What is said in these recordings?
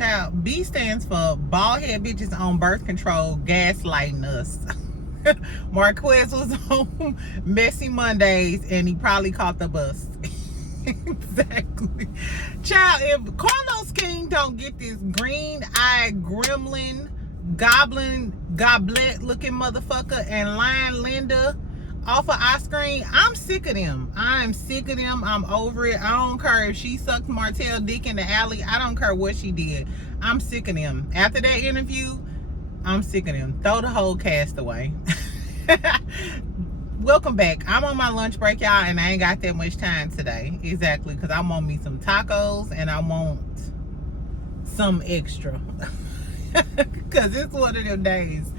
Child, B stands for bald head bitches on birth control gaslighting us. Marquez was on Messy Mondays and he probably caught the bus. Exactly. Child, if Carlos King don't get this green-eyed gremlin, goblin, goblet looking motherfucker and Lion Linda off of our screen, I'm sick of them. I'm sick of them. I'm over it. I don't care if she sucked Martell dick in the alley. I don't care what she did. I'm sick of them. After that interview, I'm sick of them. Throw the whole cast away. Welcome back. I'm on my lunch break, y'all, and I ain't got that much time today. Exactly, because I want me some tacos and I want some extra. Because it's one of them days.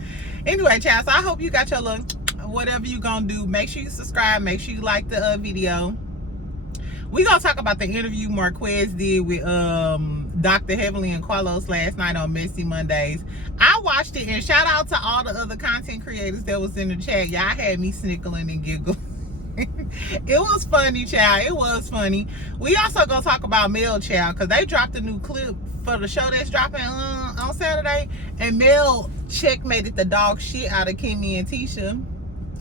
Anyway, child, so I hope you got your little whatever you gonna do. Make sure you subscribe. Make sure you like the video. We gonna talk about the interview Marquez did with Dr. Heavenly and Carlos last night on Messy Mondays. I watched it, and shout out to all the other content creators that was in the chat. Y'all had me snickling and giggling. It was funny, child. It was funny. We also gonna talk about Mel, child, because they dropped a new clip for the show that's dropping on Saturday, and Mel checkmated the dog shit out of Kimmi and Tisha.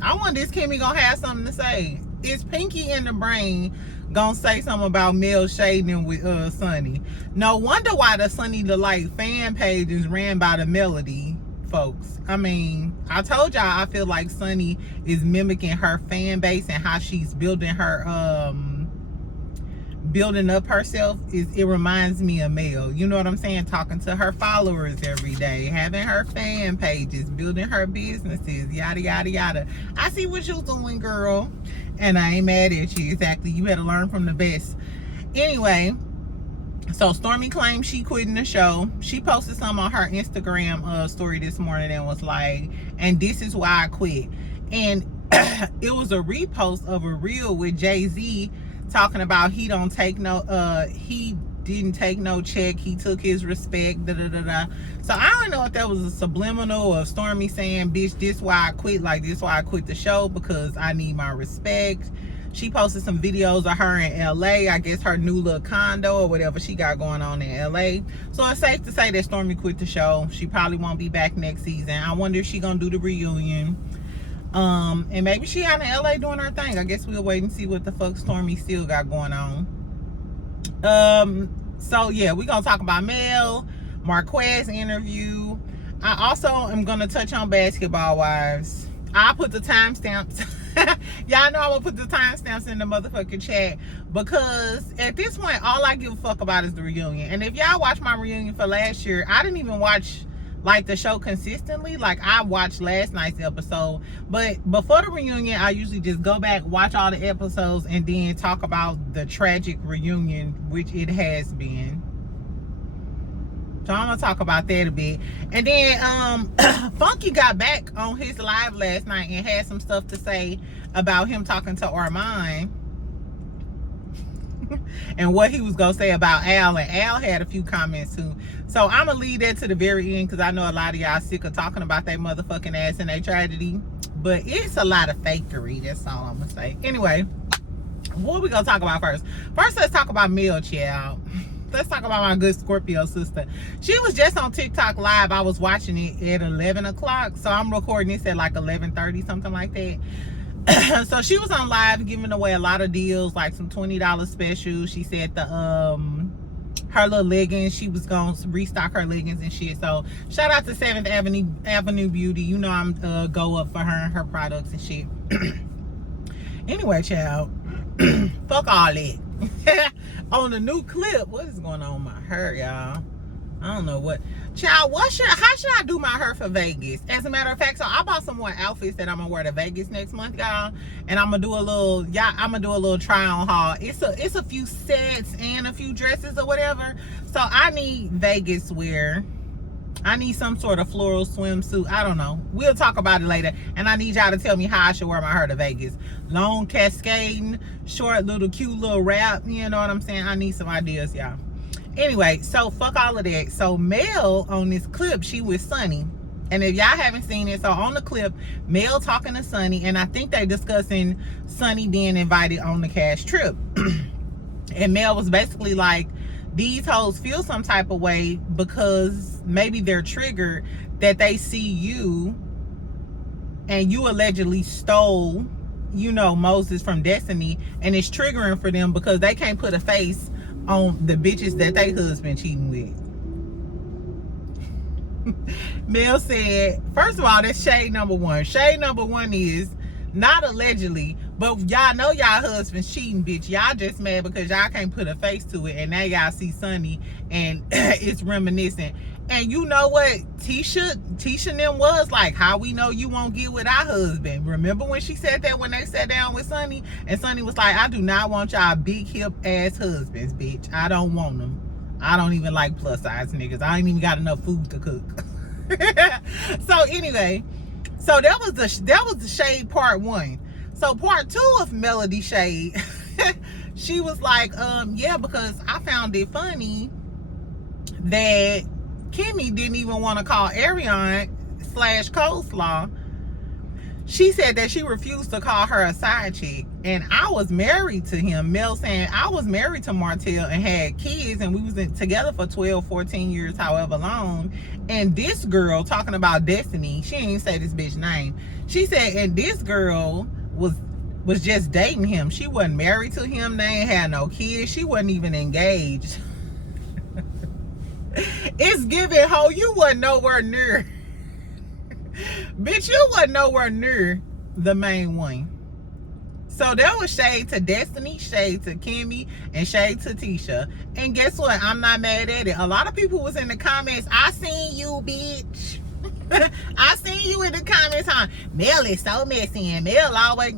I wonder, is Kimmi gonna have something to say? Is Pinky in the Brain gonna say something about Mel shading with Sunni? No wonder why the Sunni Delight fan page is ran by the Melody folks. I mean, I told y'all I feel like Sunni is mimicking her fan base and how she's building her building up herself. It reminds me of Mel. You know what I'm saying? Talking to her followers every day, having her fan pages, building her businesses, yada yada yada. I see what you're doing, girl, and I ain't mad at you. Exactly. You better learn from the best. Anyway, so Stormy claims she quitting the show. She posted some on her Instagram story this morning and was like, and this is why I quit. And it was a repost of a reel with Jay-Z talking about he didn't take no check, he took his respect, da da da da. So I don't know if that was a subliminal of Stormy saying, bitch, this why I quit, like this why I quit the show, because I need my respect. She posted some videos of her in LA, I guess her new little condo or whatever she got going on in LA. So it's safe to say that Stormy quit the show. She probably won't be back next season. I wonder if she gonna do the reunion. And maybe she out in LA doing her thing. I guess we'll wait and see what the fuck Stormi Steele got going on. So yeah, we're gonna talk about Mel, Marquez interview. I also am gonna touch on Basketball Wives. I'll put the timestamps. Y'all know I'm gonna put the timestamps in the motherfucking chat, because at this point all I give a fuck about is the reunion. And if y'all watch my reunion for last year, I didn't even watch like the show consistently. Like I watched last night's episode, but before the reunion I usually just go back, watch all the episodes, and then talk about the tragic reunion, which it has been. So I'm gonna talk about that a bit. And then Funky got back on his live last night and had some stuff to say about him talking to Armand and what he was gonna say about Al, and Al had a few comments too. So I'm gonna leave that to the very end, because I know a lot of y'all sick of talking about that motherfucking ass and their tragedy, but it's a lot of fakery. That's all I'm gonna say. Anyway, what we gonna talk about first? First, let's talk about Mel, child. Let's talk about my good Scorpio sister. She was just on TikTok live. I was watching it at 11 o'clock, so I'm recording this at like 11:30, something like that. So she was on live giving away a lot of deals, like some $20 specials. She said the her little leggings, she was gonna restock her leggings and shit. So shout out to 7th Avenue Beauty. You know I'm go up for her and her products and shit. Anyway, child, fuck all that. On the new clip, what is going on with my hair, y'all? I don't know what. Child, how should I do my hair for Vegas? As a matter of fact, so I bought some more outfits that I'm gonna wear to Vegas next month, y'all. And I'm gonna do a little try on haul. It's a few sets and a few dresses or whatever. So I need Vegas wear. I need some sort of floral swimsuit. I don't know. We'll talk about it later. And I need y'all to tell me how I should wear my hair to Vegas. Long cascading, short little cute little wrap. You know what I'm saying? I need some ideas, y'all. Anyway, so fuck all of that. So Mel on this clip, she with Sunni. And if y'all haven't seen it, so on the clip, Mel talking to Sunni, and I think they discussing Sunni being invited on the cash trip. And Mel was basically like, these hoes feel some type of way because maybe they're triggered that they see you and you allegedly stole, you know, Moses from Destiny, and it's triggering for them because they can't put a face on the bitches that they husband cheating with. Mel said, first of all, that's shade number one. Shade number one is not allegedly, but y'all know y'all husband's cheating, bitch. Y'all just mad because y'all can't put a face to it, and now y'all see Sunny and it's reminiscent. And you know what? Tisha and them was like, how we know you won't get with our husband? Remember when she said that when they sat down with Sunny? And Sunny was like, I do not want y'all big hip ass husbands, bitch. I don't want them. I don't even like plus size niggas. I ain't even got enough food to cook. So anyway, so that was the shade part one. So part two of Melody shade, she was like, yeah, because I found it funny that Kimmi didn't even want to call Ariane / Coleslaw. She said that she refused to call her a side chick. And I was married to him. Mel saying, I was married to Martell and had kids, and we was together for 12, 14 years, however long. And this girl, talking about Destiny, she didn't say this bitch name. She said, and this girl was just dating him. She wasn't married to him. They ain't had no kids. She wasn't even engaged. It's giving, ho, you wasn't nowhere near. Bitch, you wasn't nowhere near the main one. So that was shade to Destiny, shade to Kimmi, and shade to Tisha. And guess what? I'm not mad at it. A lot of people was in the comments, I seen you, bitch. I seen you in the comments, huh? Mel is so messy, and Mel always...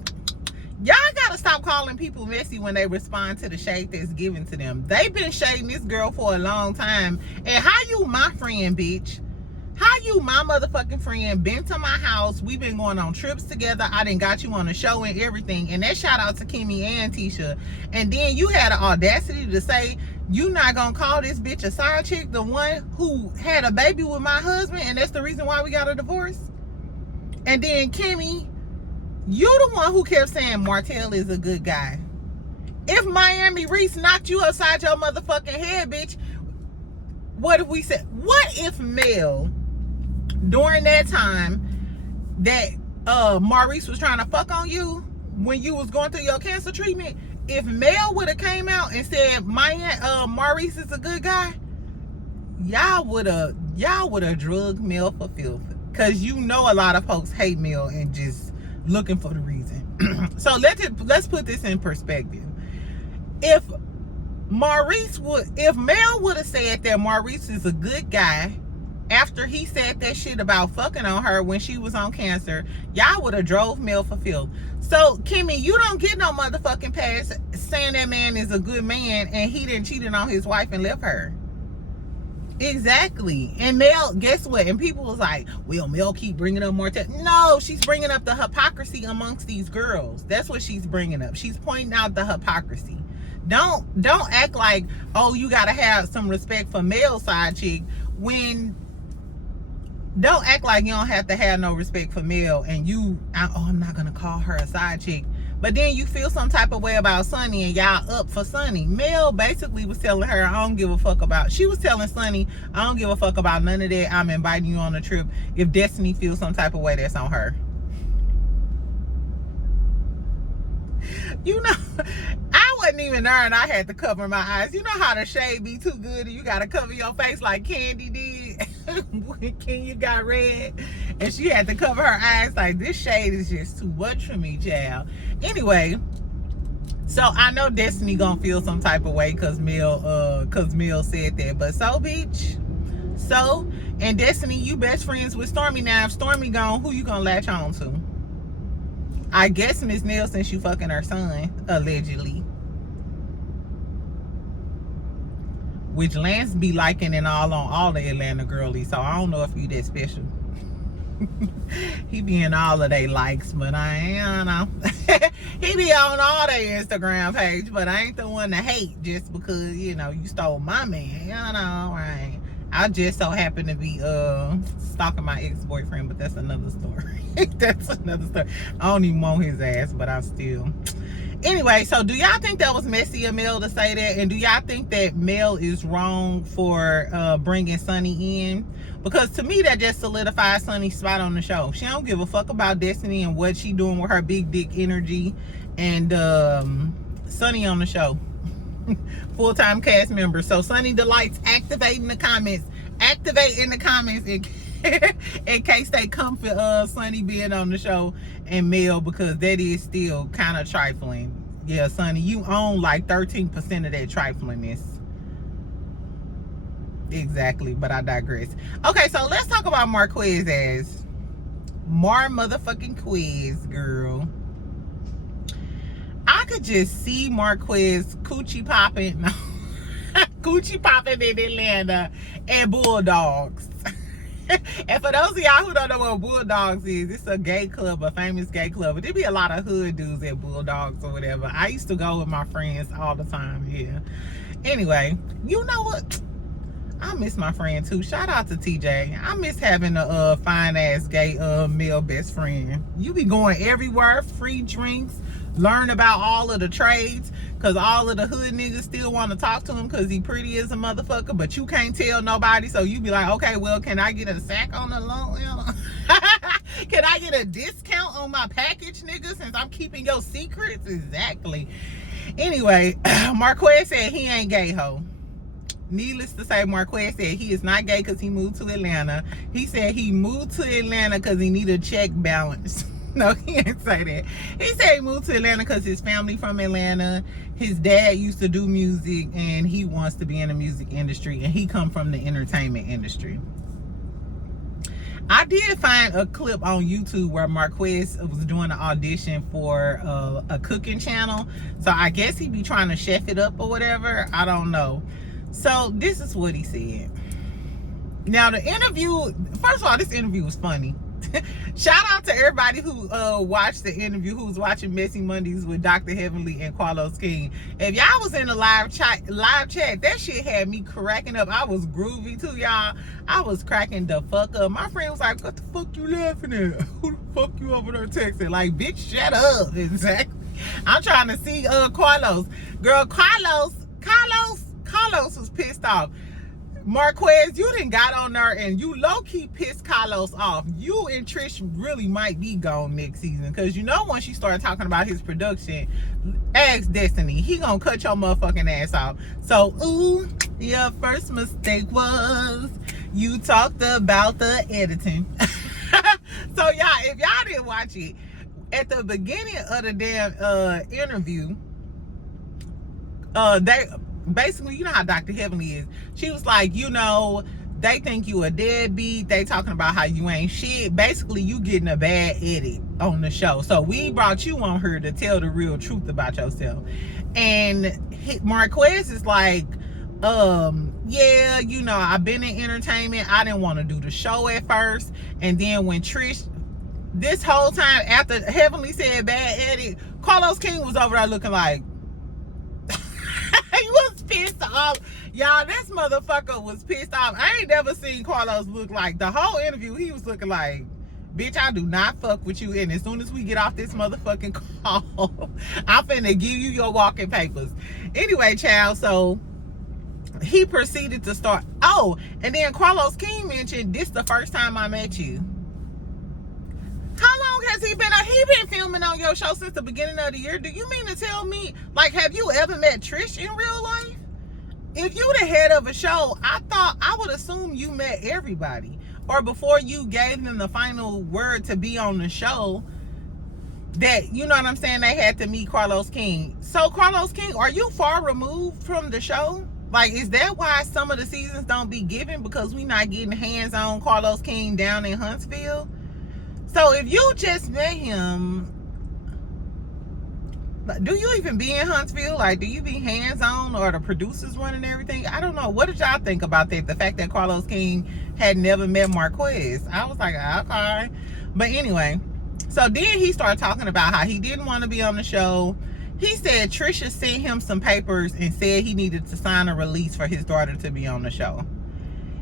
Y'all gotta stop calling people messy when they respond to the shade that's given to them. They've been shading this girl for a long time. And how you my friend, bitch? How you my motherfucking friend? Been to my house. We've been going on trips together. I done got you on the show and everything. And that shout out to Kimmi and Tisha. And then you had the audacity to say you not gonna call this bitch a side chick, the one who had a baby with my husband, and that's the reason why we got a divorce. And then Kimmi, you the one who kept saying Martell is a good guy. If Miami Reese knocked you upside your motherfucking head, bitch, what if we said, what if Mel, during that time that Maurice was trying to fuck on you when you was going through your cancer treatment, if Mel would have came out and said Maurice is a good guy, y'all would have drugged Mel for filth. Cause you know a lot of folks hate Mel and just looking for the reason. So let's put this in perspective. If Mel would have said that Maurice is a good guy after he said that shit about fucking on her when she was on cancer, y'all would have drove Mel for filth. So Kimmi, you don't get no motherfucking pass saying that man is a good man and he didn't cheated on his wife and left her. Exactly. And Mel, guess what? And people was like, well, Mel keep bringing up more. No, she's bringing up the hypocrisy amongst these girls. That's what she's bringing up. She's pointing out the hypocrisy. Don't act like, oh, you gotta have some respect for Mel side chick when don't act like you don't have to have no respect for Mel and I'm not gonna call her a side chick. But then you feel some type of way about Sunny and y'all up for Sunny. Mel basically was telling her, I don't give a fuck about... She was telling Sunny, I don't give a fuck about none of that. I'm inviting you on a trip. If Destiny feels some type of way, that's on her. You know, I wasn't even there and I had to cover my eyes. You know how the shade be too good and you got to cover your face like Candy did when Kenya got red and she had to cover her eyes like this shade is just too much for me, child. Anyway, so I know Destiny gonna feel some type of way because Mel said that, but so bitch. So, and Destiny, you best friends with Stormy now. If Stormy gone, who you gonna latch on to? I guess Miss Nelson, you fucking her son, allegedly. Which Lance be liking and all on all the Atlanta girlies, so I don't know if you that special. He be in all of they likes, but I don't know. He be on all their Instagram page, but I ain't the one to hate just because, you know, you stole my man. You know, right? I just so happen to be stalking my ex-boyfriend, but that's another story. That's another story. I don't even want his ass, but I still. Anyway, so do y'all think that was messy of Mel to say that? And do y'all think that Mel is wrong for bringing Sunni in? Because to me, that just solidifies Sunni's spot on the show. She don't give a fuck about Destiny and what she doing with her big dick energy. And Sunni on the show. Full-time cast member. So Sunni delights activating the comments. Activate in the comments in case they come for Sunni being on the show and Mel, because that is still kind of trifling. Yeah, Sunni, you own like 13% of that triflingness. Exactly, but I digress. Okay, so let's talk about Marquez as motherfucking Quiz, girl. I could just see Marquez coochie popping in Atlanta and Bulldogs. And for those of y'all who don't know what Bulldogs is, it's a gay club, a famous gay club. But there be a lot of hood dudes at Bulldogs or whatever. I used to go with my friends all the time, yeah. Anyway, you know what? I miss my friend too. Shout out to TJ. I miss having a fine ass gay male best friend. You be going everywhere, free drinks, learn about all of the trades, because all of the hood niggas still want to talk to him because he pretty as a motherfucker, but you can't tell nobody. So you be like, okay, well, can I get a sack on the loan? Can I get a discount on my package, nigga, since I'm keeping your secrets? Exactly. Anyway, Marquez said he ain't gay, ho. Needless to say, Marquez said he is not gay because he moved to Atlanta. He said he moved to Atlanta because he needed a check balance. No, he didn't say that. He said he moved to Atlanta because his family from Atlanta. His dad used to do music and he wants to be in the music industry, and he come from the entertainment industry. I did find a clip on YouTube where Marquez was doing an audition for a cooking channel. So I guess he be trying to chef it up or whatever. I don't know. So this is what he said. Now the interview, first of all, this interview was funny. Shout out to everybody who watched the interview, who's watching Messy Mondays with Dr. Heavenly and Carlos King. If y'all was in the live chat, that shit had me cracking up. I was groovy too, y'all. I was cracking the fuck up. My friend was like, what the fuck you laughing at? Who the fuck you over there texting? Like, bitch, shut up. Exactly. I'm trying to see Carlos. Girl, Carlos was pissed off. Marquez, you done got on there and you low-key pissed Carlos off. You and Trish really might be gone next season, because you know once you start talking about his production, ask Destiny, he gonna cut your motherfucking ass off. So, ooh, your first mistake was you talked about the editing. So, y'all, if y'all didn't watch it, at the beginning of the damn interview, they basically, you know how Dr. Heavenly is. She was like, you know, they think you a deadbeat. They talking about how you ain't shit. Basically, you getting a bad edit on the show. So we brought you on here to tell the real truth about yourself. And Marquez is like, yeah, you know, I've been in entertainment. I didn't want to do the show at first. And then when Trish, this whole time after Heavenly said bad edit, Carlos King was over there looking like, he was pissed off. Y'all, this motherfucker was pissed off. I ain't never seen Carlos look like, the whole interview, he was looking like, bitch, I do not fuck with you. And as soon as we get off this motherfucking call, I'm finna give you your walking papers. Anyway, child, so he proceeded to start. Oh, and then Carlos King mentioned, this the first time I met you. How long has he been? He been filming on your show since the beginning of the year. Do you mean to tell me, like, have you ever met Trish in real life? If you the head of a show, I would assume you met everybody. Or before you gave them the final word to be on the show, that, you know what I'm saying, they had to meet Carlos King. So Carlos King, are you far removed from the show? Like, is that why some of the seasons don't be given? Because we not getting hands-on Carlos King down in Huntsville? So if you just met him, do you even be in Huntsville? Like, do you be hands-on, or the producers running everything? I don't know. What did y'all think about that? The fact that Carlos King had never met Marquez. I was like, okay. But anyway, so then he started talking about how he didn't want to be on the show. He said Trisha sent him some papers and said he needed to sign a release for his daughter to be on the show.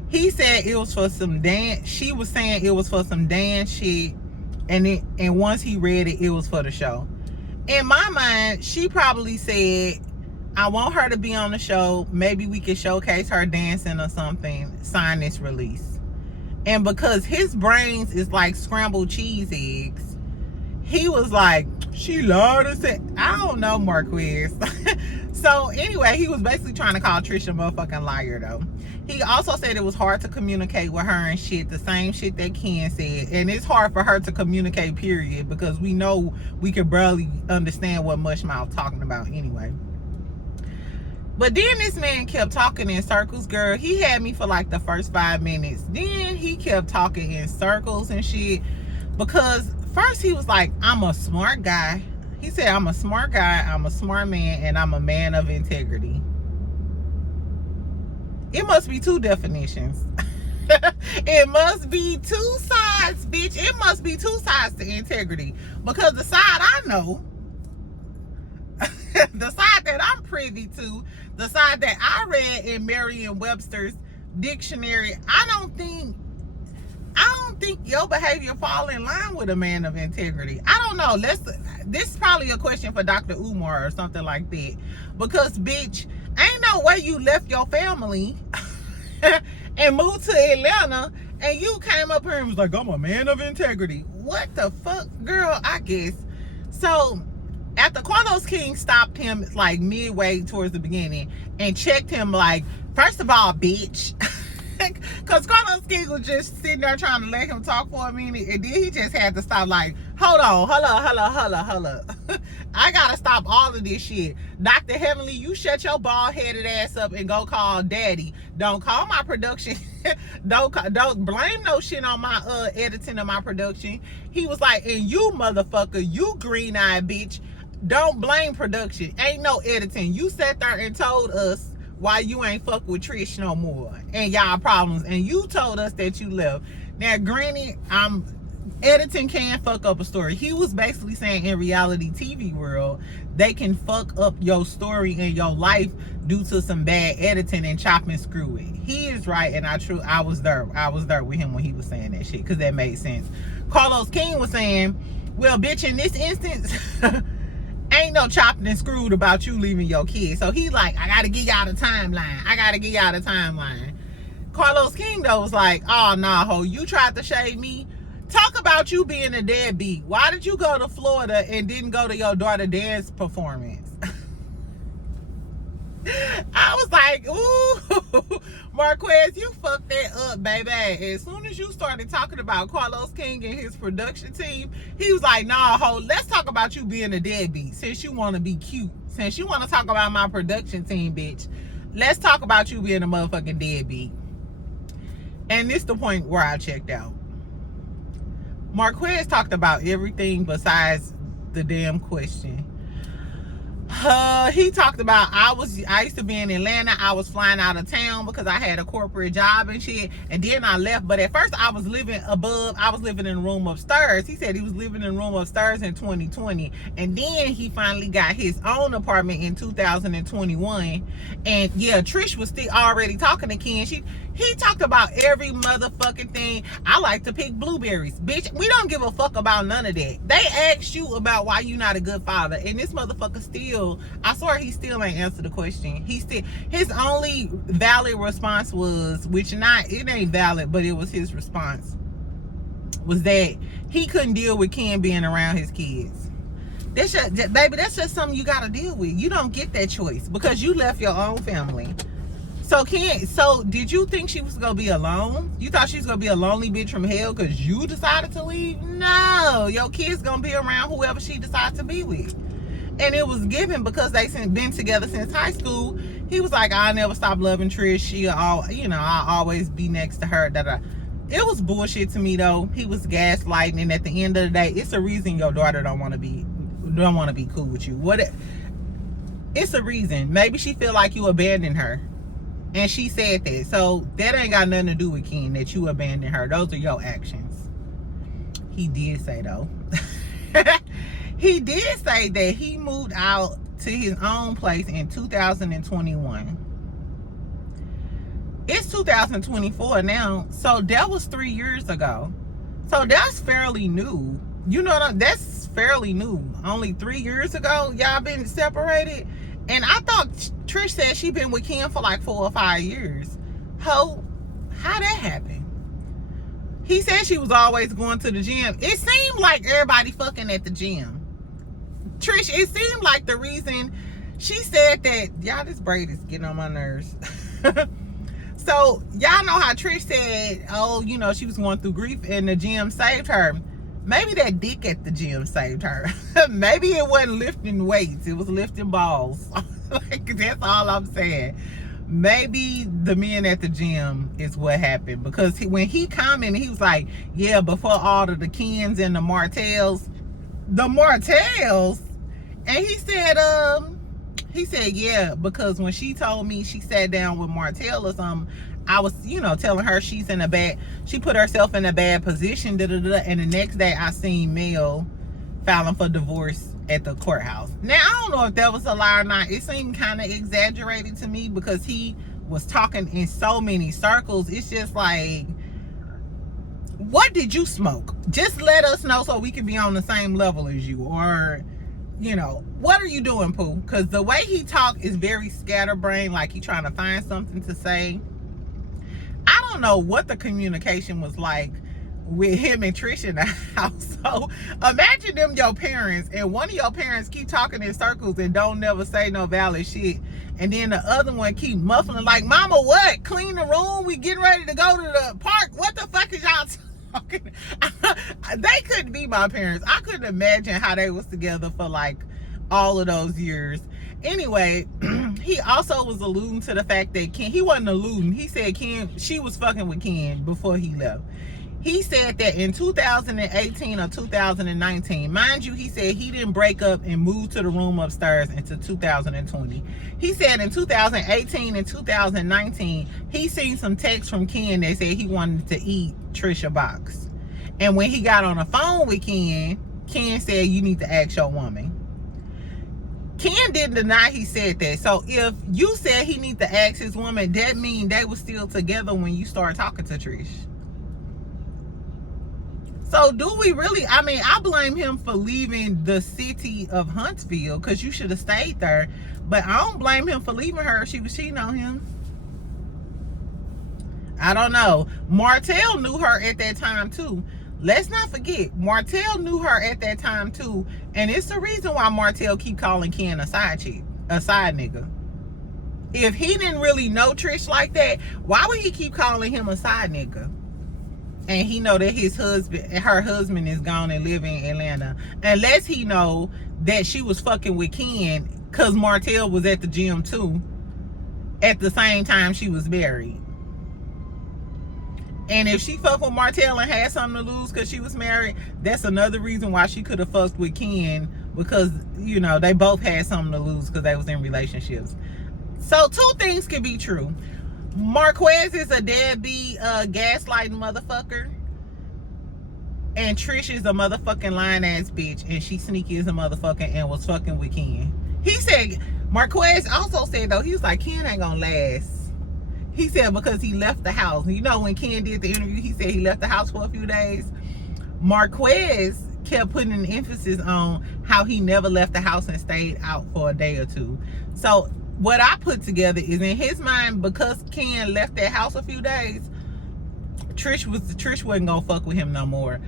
He said it was for some dance. She was saying it was for some dance shit. And once he read it, it was for the show. In my mind, she probably said, I want her to be on the show. Maybe we could showcase her dancing or something. Sign this release. And because his brains is like scrambled cheese eggs, he was like, she lied and said, I don't know, Marquez. So anyway, he was basically trying to call Trish a motherfucking liar though. He also said it was hard to communicate with her and shit, the same shit that Ken said. And it's hard for her to communicate, period, because we know we could barely understand what Mushmouth talking about anyway. But then this man kept talking in circles, girl. He had me for like the first 5 minutes. Then he kept talking in circles and shit. Because first he was like, I'm a smart guy. He said, I'm a smart guy, I'm a smart man, and I'm a man of integrity. It must be two definitions. It must be two sides, bitch. It must be two sides to integrity. Because the side I know, the side that I'm privy to, the side that I read in Merriam-Webster's dictionary, I don't think your behavior fall in line with a man of integrity. I don't know. This is probably a question for Dr. Umar or something like that. Because, bitch, ain't no way you left your family and moved to Atlanta and you came up here and was like, I'm a man of integrity. What the fuck, girl? I guess. So, after Carlos King stopped him like midway towards the beginning and checked him like, first of all, bitch. Because Carlos King was just sitting there trying to let him talk for a minute, and then he just had to stop like, hold on. I gotta stop all of this shit. Dr. Heavenly, you shut your bald-headed ass up and go call daddy. Don't call my production. Don't blame no shit on my editing of my production. He was like, and you motherfucker, you green-eyed bitch, don't blame production. Ain't no editing. You sat there and told us why you ain't fuck with Trish no more and y'all problems, and you told us that you left. Now granted, editing can fuck up a story. He was basically saying in reality TV world, they can fuck up your story and your life due to some bad editing and chop and screw it. He is right, and I was there with him when he was saying that shit, because that made sense. Carlos King was saying, well, bitch, in this instance ain't no chopping and screwed about you leaving your kids. So he like, I gotta give y'all the timeline. Carlos King though was like, oh nah, ho, you tried to shade me. Talk about you being a deadbeat. Why did you go to Florida and didn't go to your daughter's dance performance? I was like, ooh, Marquez, you fucked that up, baby. As soon as you started talking about Carlos King and his production team, he was like, nah, ho, let's talk about you being a deadbeat. Since you want to be cute, since you want to talk about my production team, bitch, let's talk about you being a motherfucking deadbeat. And this the point where I checked out. Marquez talked about everything besides the damn question. He talked about I used to be in Atlanta. I was flying out of town because I had a corporate job and shit, and then I left. But at first I was living in a room upstairs. He said he was living in a room upstairs in 2020, and then he finally got his own apartment in 2021. And yeah, Trish was still already talking to Ken. He talked about every motherfucking thing. I like to pick blueberries. Bitch, we don't give a fuck about none of that. They asked you about why you not a good father, and this motherfucker still, I swear he still ain't answered the question. His only valid response was, it ain't valid, but it was his response, was that he couldn't deal with Ken being around his kids. Baby, that's just something you gotta deal with. You don't get that choice because you left your own family. So did you think she was gonna be alone? You thought she was gonna be a lonely bitch from hell because you decided to leave? No, your kid's gonna be around whoever she decides to be with. And it was given because they been together since high school. He was like, I'll never stop loving Trish. I'll always be next to her. It was bullshit to me though. He was gaslighting, and at the end of the day, it's a reason your daughter don't want to be cool with you. It's a reason. Maybe she feel like you abandoned her. And she said that. So that ain't got nothing to do with Ken, that you abandoned her. Those are your actions. He did say though. He did say that he moved out to his own place in 2021. It's 2024 now. So that was 3 years ago. So that's fairly new. You know, that's fairly new. Only 3 years ago, y'all been separated. And I thought Trish said she been with Ken for like 4 or 5 years. How that happened? He said she was always going to the gym. It seemed like everybody fucking at the gym. Trish, it seemed like the reason she said that, y'all, this braid is getting on my nerves. So, y'all know how Trish said, oh, you know, she was going through grief and the gym saved her. Maybe that dick at the gym saved her. Maybe it wasn't lifting weights. It was lifting balls. Like, that's all I'm saying. Maybe the men at the gym is what happened. Because when he commented, he was like, yeah, before all of the Kens and the Martels. The Martels? And he said, yeah, because when she told me she sat down with Martel or something, I was, you know, telling her she put herself in a bad position, and the next day I seen Mel filing for divorce at the courthouse. Now, I don't know if that was a lie or not. It seemed kind of exaggerated to me because he was talking in so many circles. It's just like, what did you smoke? Just let us know so we can be on the same level as you. Or, you know, what are you doing, Pooh? Because the way he talk is very scatterbrained, like he trying to find something to say. I don't know what the communication was like with him and Trish in the house. So imagine them your parents, and one of your parents keep talking in circles and don't never say no valid shit, and then the other one keep muffling like, mama, what? Clean the room, we getting ready to go to the park. What the fuck is y'all talking? They couldn't be my parents. I couldn't imagine how they was together for like all of those years. Anyway, he also was alluding to the fact that Ken, he wasn't alluding, he said she was fucking with Ken before he left. He said that in 2018 or 2019, mind you, he said he didn't break up and move to the room upstairs until 2020. He said in 2018 and 2019, he seen some texts from Ken that said he wanted to eat Trisha box. And when he got on the phone with Ken said, you need to ask your woman. Ken didn't deny he said that. So if you said he need to ask his woman, that means they were still together when you started talking to Trish. So do we really, I mean, I blame him for leaving the city of Huntsville because you should have stayed there. But I don't blame him for leaving her if she was cheating on him. I don't know. Martel knew her at that time too. Let's not forget, Martel knew her at that time too. And it's the reason why Martel keep calling Ken a side chick, a side nigga. If he didn't really know Trish like that, why would he keep calling him a side nigga? And he know that her husband is gone and living in Atlanta. Unless he know that she was fucking with Ken because Martel was at the gym too at the same time she was married. And if she fucked with Martel and had something to lose because she was married, that's another reason why she could have fucked with Ken, because, you know, they both had something to lose because they was in relationships. So 2 things can be true. Marquez is a deadbeat gaslighting motherfucker, and Trish is a motherfucking lying ass bitch, and she sneaky as a motherfucker and was fucking with Ken. He said, Marquez also said though, he was like, Ken ain't gonna last. He said because he left the house. You know, when Ken did the interview, he said he left the house for a few days. Marquez kept putting an emphasis on how he never left the house and stayed out for a day or 2. So what I put together is, in his mind, because Ken left that house a few days, Trish wasn't gonna fuck with him no more.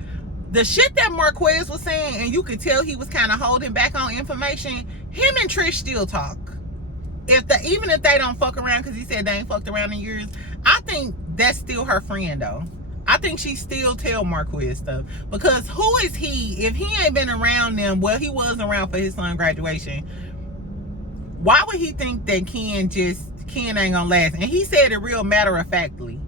The shit that Marquez was saying, and you could tell he was kind of holding back on information, him and Trish still talk. Even if they don't fuck around, because he said they ain't fucked around in years, I think that's still her friend though. I think she still tell Marquez stuff, because who is he if he ain't been around them? Well, he was around for his son's graduation. Why would he think that Ken ain't gonna last? And he said it real matter-of-factly.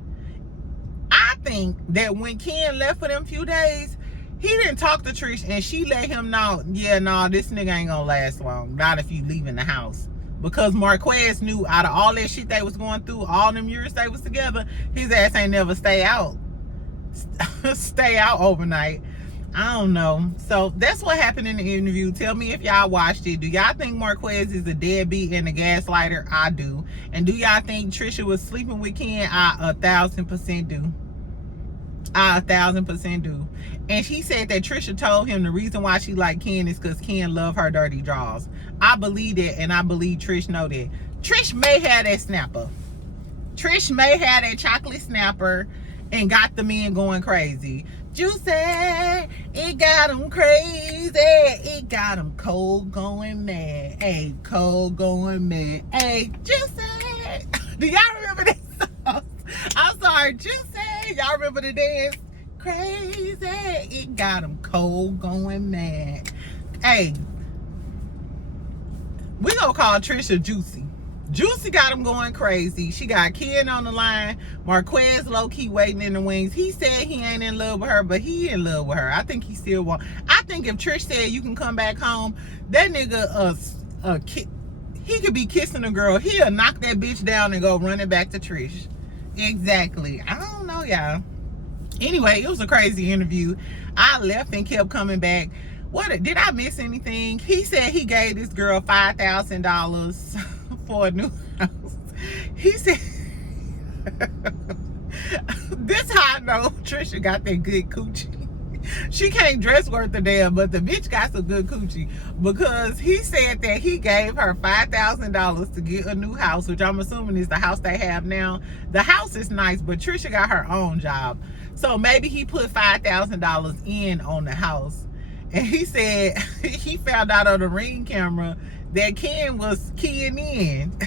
I think that when Ken left for them few days, he didn't talk to Trish and she let him know, yeah, no, this nigga ain't gonna last long, not if you leaving the house. Because Marquez knew out of all that shit they was going through, all them years they was together, his ass ain't never stay out overnight. I don't know. So that's what happened in the interview. Tell me if y'all watched it. Do y'all think Marquez is a deadbeat and a gaslighter? I do. And do y'all think Trisha was sleeping with Ken? I 1000% do. I 1000% do. And she said that Trisha told him the reason why she like Ken is because Ken love her dirty draws. I believe that, and I believe Trish know that. Trish may have that snapper. Trish may have that chocolate snapper and got the men going crazy. Juicy, it got them crazy. It got them cold going mad. Hey, cold going mad. Hey, Juicy. Do y'all remember that song? I'm sorry, Juicy. Y'all remember the dance? Crazy. It got them cold going mad. Hey, we gonna call Trisha Juicy. Juicy got him going crazy. She got Ken on the line. Marquez low-key waiting in the wings. He said he ain't in love with her, but he in love with her. I think he still want. I think if Trish said you can come back home, that nigga he could be kissing a girl. He'll knock that bitch down and go running back to Trish. Exactly. I don't know, y'all. Anyway, it was a crazy interview. I left and kept coming back. What did I miss anything? He said he gave this girl $5,000 for a new house. He said this how I know Trisha got that good coochie. She can't dress worth a damn, but the bitch got some good coochie, because he said that he gave her $5,000 to get a new house, which I'm assuming is the house they have now. The house is nice, but Trisha got her own job, so maybe he put $5,000 in on the house. And he said he found out on the Ring camera that Ken was keying in.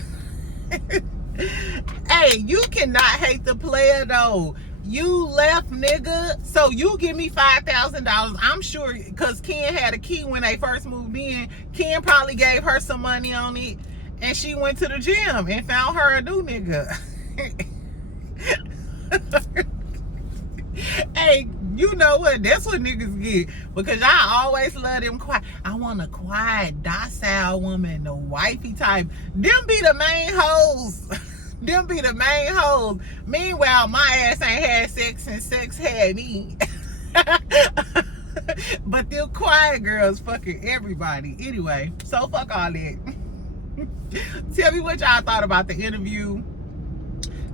Hey, you cannot hate the player though. You left, nigga, so you give me $5,000. I'm sure, because Ken had a key when they first moved in. Ken probably gave her some money on it, and she went to the gym and found her a new nigga. Hey, you know what? That's what niggas get, because I always love them quiet. I want a quiet, docile woman, the wifey type. Them be the main hoes. Them be the main hoes. Meanwhile, my ass ain't had sex since sex had me. But them quiet girls fucking everybody. Anyway, so fuck all that. Tell me what y'all thought about the interview.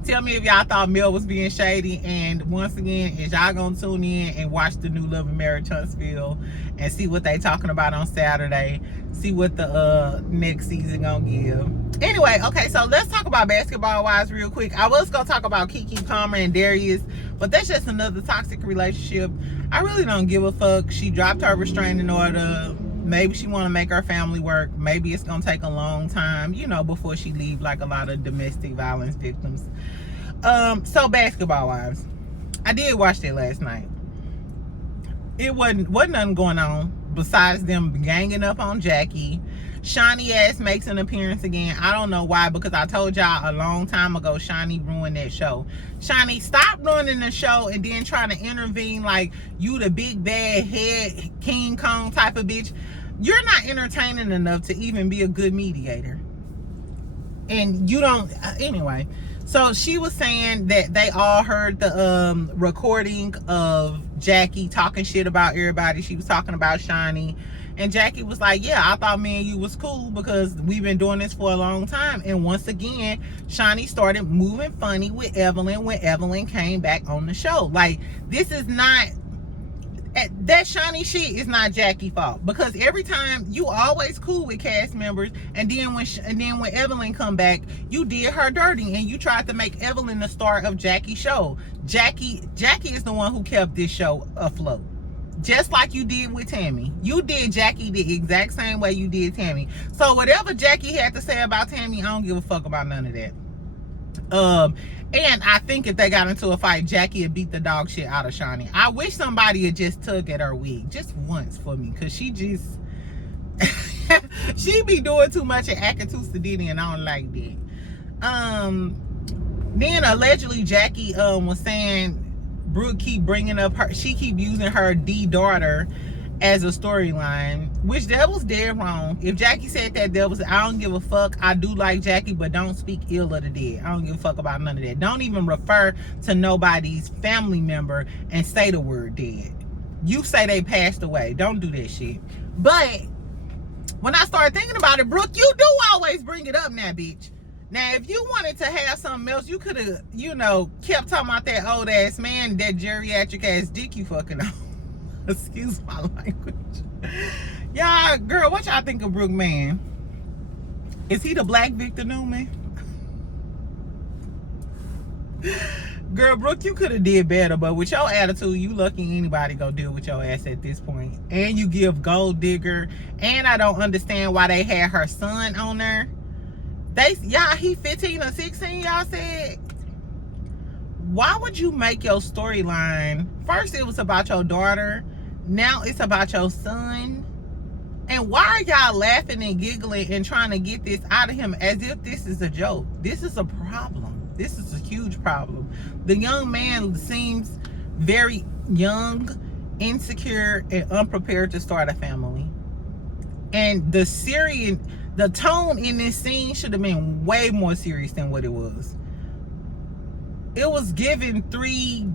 Tell me if y'all thought Mel was being shady. And once again, is y'all gonna tune in and watch the new Love and Marriage Huntsville and see what they talking about on Saturday? See what the next season gonna give. Anyway, okay, so let's talk about basketball wise real quick. I was gonna talk about Kiki Palmer and Darius, but that's just another toxic relationship. I really don't give a fuck. She dropped her restraining order. Maybe she want to make her family work. Maybe it's gonna take a long time, you know, before she leave, like a lot of domestic violence victims. So basketball wise, I did watch that last night. It wasn't nothing going on besides them ganging up on Jackie. Shaunie ass makes an appearance again. I don't know why, because I told y'all a long time ago Shaunie ruined that show. Shaunie, stop ruining the show and then trying to intervene like you the big bad head King Kong type of bitch. You're not entertaining enough to even be a good mediator. And you don't, anyway. So she was saying that they all heard the recording of Jackie talking shit about everybody. She was talking about Shaunie. And Jackie was like, yeah, I thought me and you was cool because we've been doing this for a long time. And once again, Shaunie started moving funny with Evelyn when Evelyn came back on the show. Like, this is not, that Shaunie shit is not Jackie's fault. Because every time, you always cool with cast members. And then when Evelyn come back, you did her dirty. And you tried to make Evelyn the star of Jackie's show. Jackie is the one who kept this show afloat. Just like you did with Tammy. You did Jackie the exact same way you did Tammy. So whatever Jackie had to say about Tammy, I don't give a fuck about none of that. And I think if they got into a fight, Jackie would beat the dog shit out of Shaunie. I wish somebody had just tug at her wig just once for me, because she just she be doing too much and acting too sedity, and I don't like that. Then allegedly Jackie was saying Brooke keep bringing up her, she keep using her D daughter as a storyline, which that was dead wrong. If Jackie said that was, I don't give a fuck. I do like Jackie, but don't speak ill of the dead. I don't give a fuck about none of that. Don't even refer to nobody's family member and say the word dead. You say they passed away. Don't do that shit. But when I started thinking about it, Brooke, you do always bring it up now, bitch. Now, if you wanted to have something else, you could have, you know, kept talking about that old ass man, that geriatric ass dick you fucking on. Excuse my language. Y'all, girl, what y'all think of Brooke, man? Is he the black Victor Newman? Girl, Brooke, you could have did better, but with your attitude, you lucky anybody go deal with your ass at this point. And you give gold digger, and I don't understand why they had her son on there. Y'all, he 15 or 16, y'all said. Why would you make your storyline? First it was about your daughter, now it's about your son. And why are y'all laughing and giggling and trying to get this out of him as if this is a joke? This is a problem. This is a huge problem. The young man seems very young, insecure, and unprepared to start a family. And the tone in this scene should have been way more serious than what it was. It was given three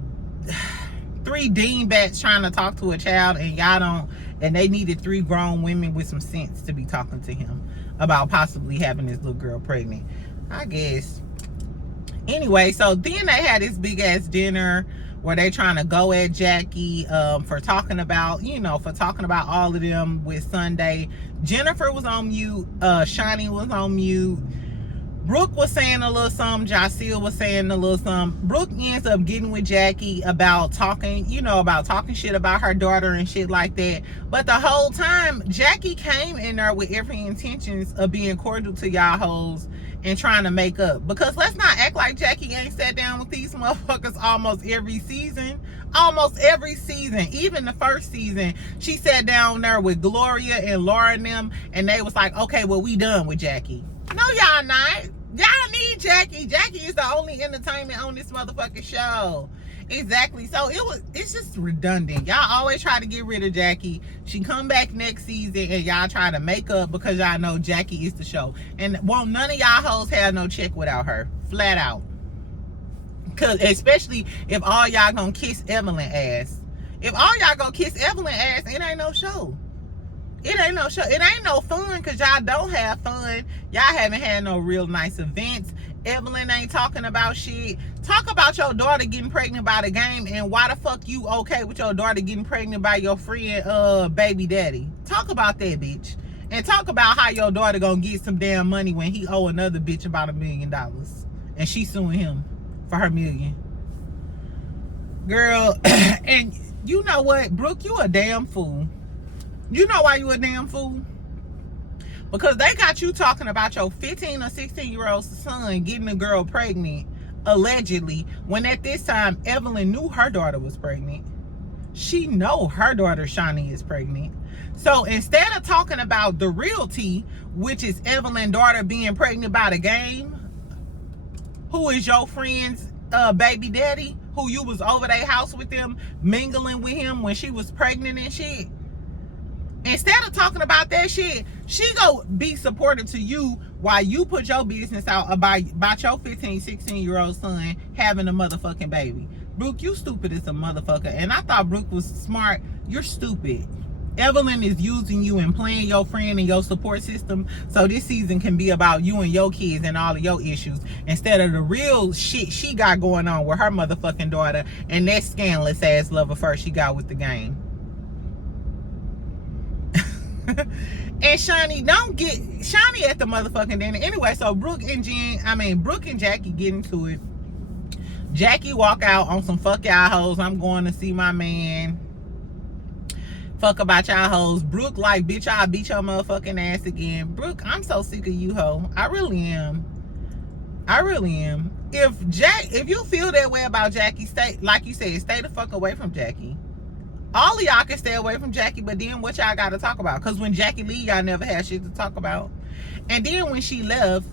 dingbats trying to talk to a child, and y'all don't, and they needed 3 grown women with some sense to be talking to him about possibly having this little girl pregnant, I guess. Anyway, so then they had this big ass dinner where they trying to go at Jackie for talking about, you know, for talking about all of them with Sunday. Jennifer was on mute, Shaunie was on mute, Brooke was saying a little something, Jacille was saying a little something. Brooke ends up getting with Jackie about talking, you know, about talking shit about her daughter and shit like that. But the whole time, Jackie came in there with every intentions of being cordial to y'all hoes and trying to make up. Because let's not act like Jackie ain't sat down with these motherfuckers almost every season. Almost every season. Even the first season, she sat down there with Gloria and Laura and them, and they was like, okay, well, we done with Jackie. No, y'all not. Y'all need Jackie. Jackie is the only entertainment on this motherfucking show. Exactly. So it's just redundant. Y'all always try to get rid of Jackie. She come back next season and y'all try to make up because y'all know Jackie is the show. And won't none of y'all hoes have no check without her. Flat out. Cause especially if all y'all gonna kiss Evelyn ass. If all y'all gonna kiss Evelyn ass, it ain't no show. It ain't no show. It ain't no fun because y'all don't have fun. Y'all haven't had no real nice events. Evelyn ain't talking about shit. Talk about your daughter getting pregnant by the game, and why the fuck you okay with your daughter getting pregnant by your friend baby daddy. Talk about that, bitch. And talk about how your daughter gonna get some damn money when he owe another bitch about $1 million. And she suing him for her $1 million. Girl, and you know what, Brooke, you a damn fool. You know why you a damn fool? Because they got you talking about your 15 or 16-year-old son getting a girl pregnant, allegedly, when at this time, Evelyn knew her daughter was pregnant. She know her daughter, Shaunie, is pregnant. So instead of talking about the real tea, which is Evelyn's daughter being pregnant by the game, who is your friend's baby daddy, who you was over their house with them, mingling with him when she was pregnant and shit. Instead of talking about that shit, she go be supportive to you while you put your business out about your 15, 16-year-old son having a motherfucking baby. Brooke, you stupid as a motherfucker. And I thought Brooke was smart. You're stupid. Evelyn is using you and playing your friend and your support system so this season can be about you and your kids and all of your issues instead of the real shit she got going on with her motherfucking daughter and that scandalous ass love affair she got with the game. And Shaunie, don't get Shaunie at the motherfucking dinner. Anyway, so Brooke and Jackie get into it. Jackie walk out on some fuck y'all hoes. I'm going to see my man. Fuck about y'all hoes. Brooke like, bitch, I'll beat your motherfucking ass again. Brooke, I'm so sick of you, hoe. I really am. I really am. If you feel that way about Jackie, stay, like you said, stay the fuck away from Jackie. All of y'all can stay away from Jackie, but then what y'all got to talk about? Because when Jackie leave, y'all never had shit to talk about. And then when she left,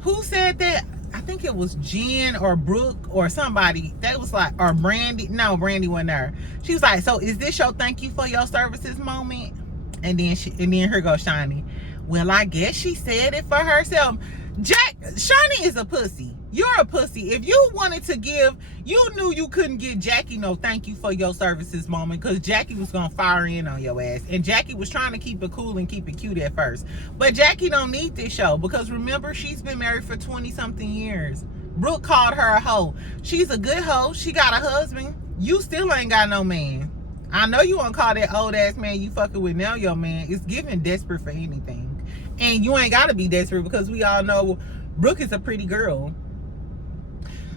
who said that? I think it was Jen or Brooke or somebody. They was like, or Brandy. No, Brandy wasn't there. She was like, so is this your thank you for your services moment? And then here goes Shaunie. Well, I guess she said it for herself. Shaunie is a pussy. You're a pussy. If you wanted to give, you knew you couldn't get Jackie no thank you for your services moment, because Jackie was going to fire in on your ass. And Jackie was trying to keep it cool and keep it cute at first. But Jackie don't need this show, because remember, she's been married for 20-something years. Brooke called her a hoe. She's a good hoe. She got a husband. You still ain't got no man. I know you won't call that old ass man you fucking with now your man. It's giving desperate for anything. And you ain't got to be desperate, because we all know Brooke is a pretty girl.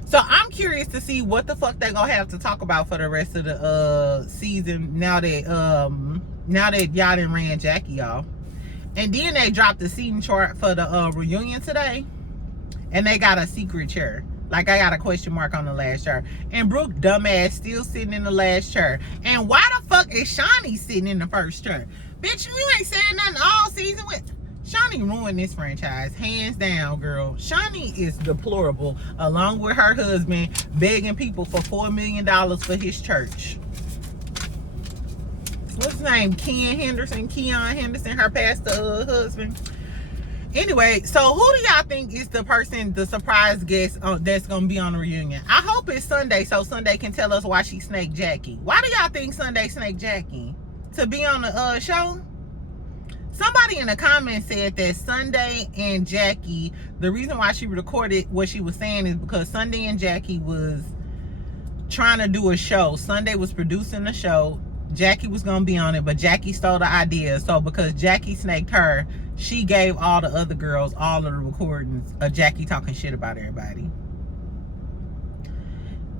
So I'm curious to see what the fuck they gonna have to talk about for the rest of the season, now that y'all done ran Jackie off. And then they dropped the seating chart for the reunion today, and they got a secret chair. Like, I got a question mark on the last chair. And Brooke dumbass still sitting in the last chair. And why the fuck is Shaunie sitting in the first chair? Bitch, you ain't saying nothing all season with. Shaunie ruined this franchise, hands down, girl. Shaunie is deplorable, along with her husband begging people for $4 million for his church. What's his name? Keon Henderson, her pastor husband. Anyway, so who do y'all think is the person, the surprise guest that's gonna be on the reunion? I hope it's Sunday, so Sunday can tell us why she snaked Jackie. Why do y'all think Sunday snaked Jackie? To be on the show? Somebody in the comments said that Sunday and Jackie, the reason why she recorded what she was saying is because Sunday and Jackie was trying to do a show. Sunday was producing the show. Jackie was going to be on it, but Jackie stole the idea. So because Jackie snaked her, she gave all the other girls all of the recordings of Jackie talking shit about everybody.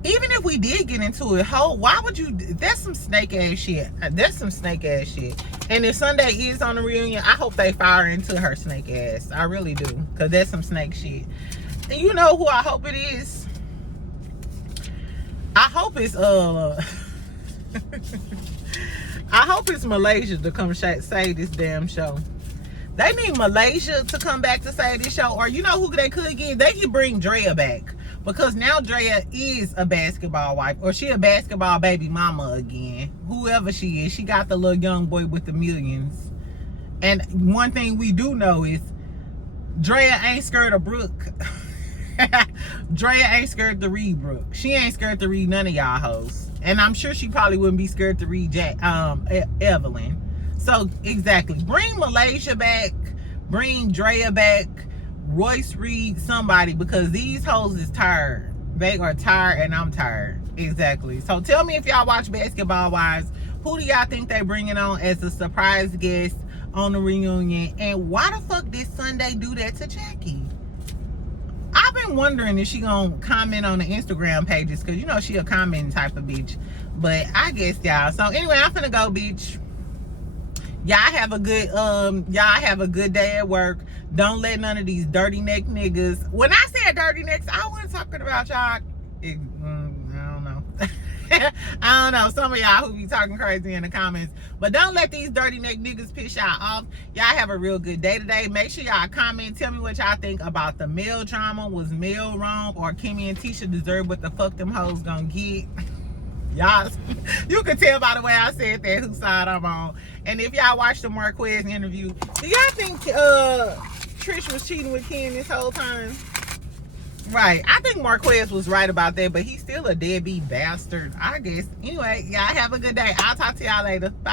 Even if we did get into it, why would you? That's some snake ass shit. That's some snake ass shit. And if Sunday is on the reunion, I hope they fire into her snake ass. I really do, because that's some snake shit. And you know who I hope it is? I hope it's I hope it's Malaysia to come say this damn show. They need Malaysia to come back to say this show. Or you know who they could get? They could bring Drea back. Because now Drea is a basketball wife. Or she a basketball baby mama again. Whoever she is. She got the little young boy with the millions. And one thing we do know is Drea ain't scared of Brooke. Drea ain't scared to read Brooke. She ain't scared to read none of y'all hoes. And I'm sure she probably wouldn't be scared to read Evelyn. So, exactly. Bring Malaysia back. Bring Drea back. Royce Reed, somebody, because these hoes is tired. They are tired, and I'm tired. Exactly. So tell me if y'all watch Basketball Wives, who do y'all think they bringing on as a surprise guest on the reunion? And why the fuck did Sunday do that to Jackie? I've been wondering if she gonna comment on the Instagram pages, because you know she a commenting type of bitch. But I guess y'all. So anyway, I'm finna go, bitch. Y'all have a good day at work. Don't let none of these dirty neck niggas. When I said dirty necks, I wasn't talking about y'all. I don't know. I don't know. Some of y'all who be talking crazy in the comments. But don't let these dirty neck niggas piss y'all off. Y'all have a real good day today. Make sure y'all comment. Tell me what y'all think about the male drama. Was Mel wrong, or Kimmi and Tisha deserve what the fuck them hoes gonna get? Y'all, you can tell by the way I said that whose side I'm on. And if y'all watched the Marquez interview, do y'all think Trish was cheating with Ken this whole time? Right. I think Marquez was right about that, but he's still a deadbeat bastard, I guess. Anyway, y'all have a good day. I'll talk to y'all later. Bye.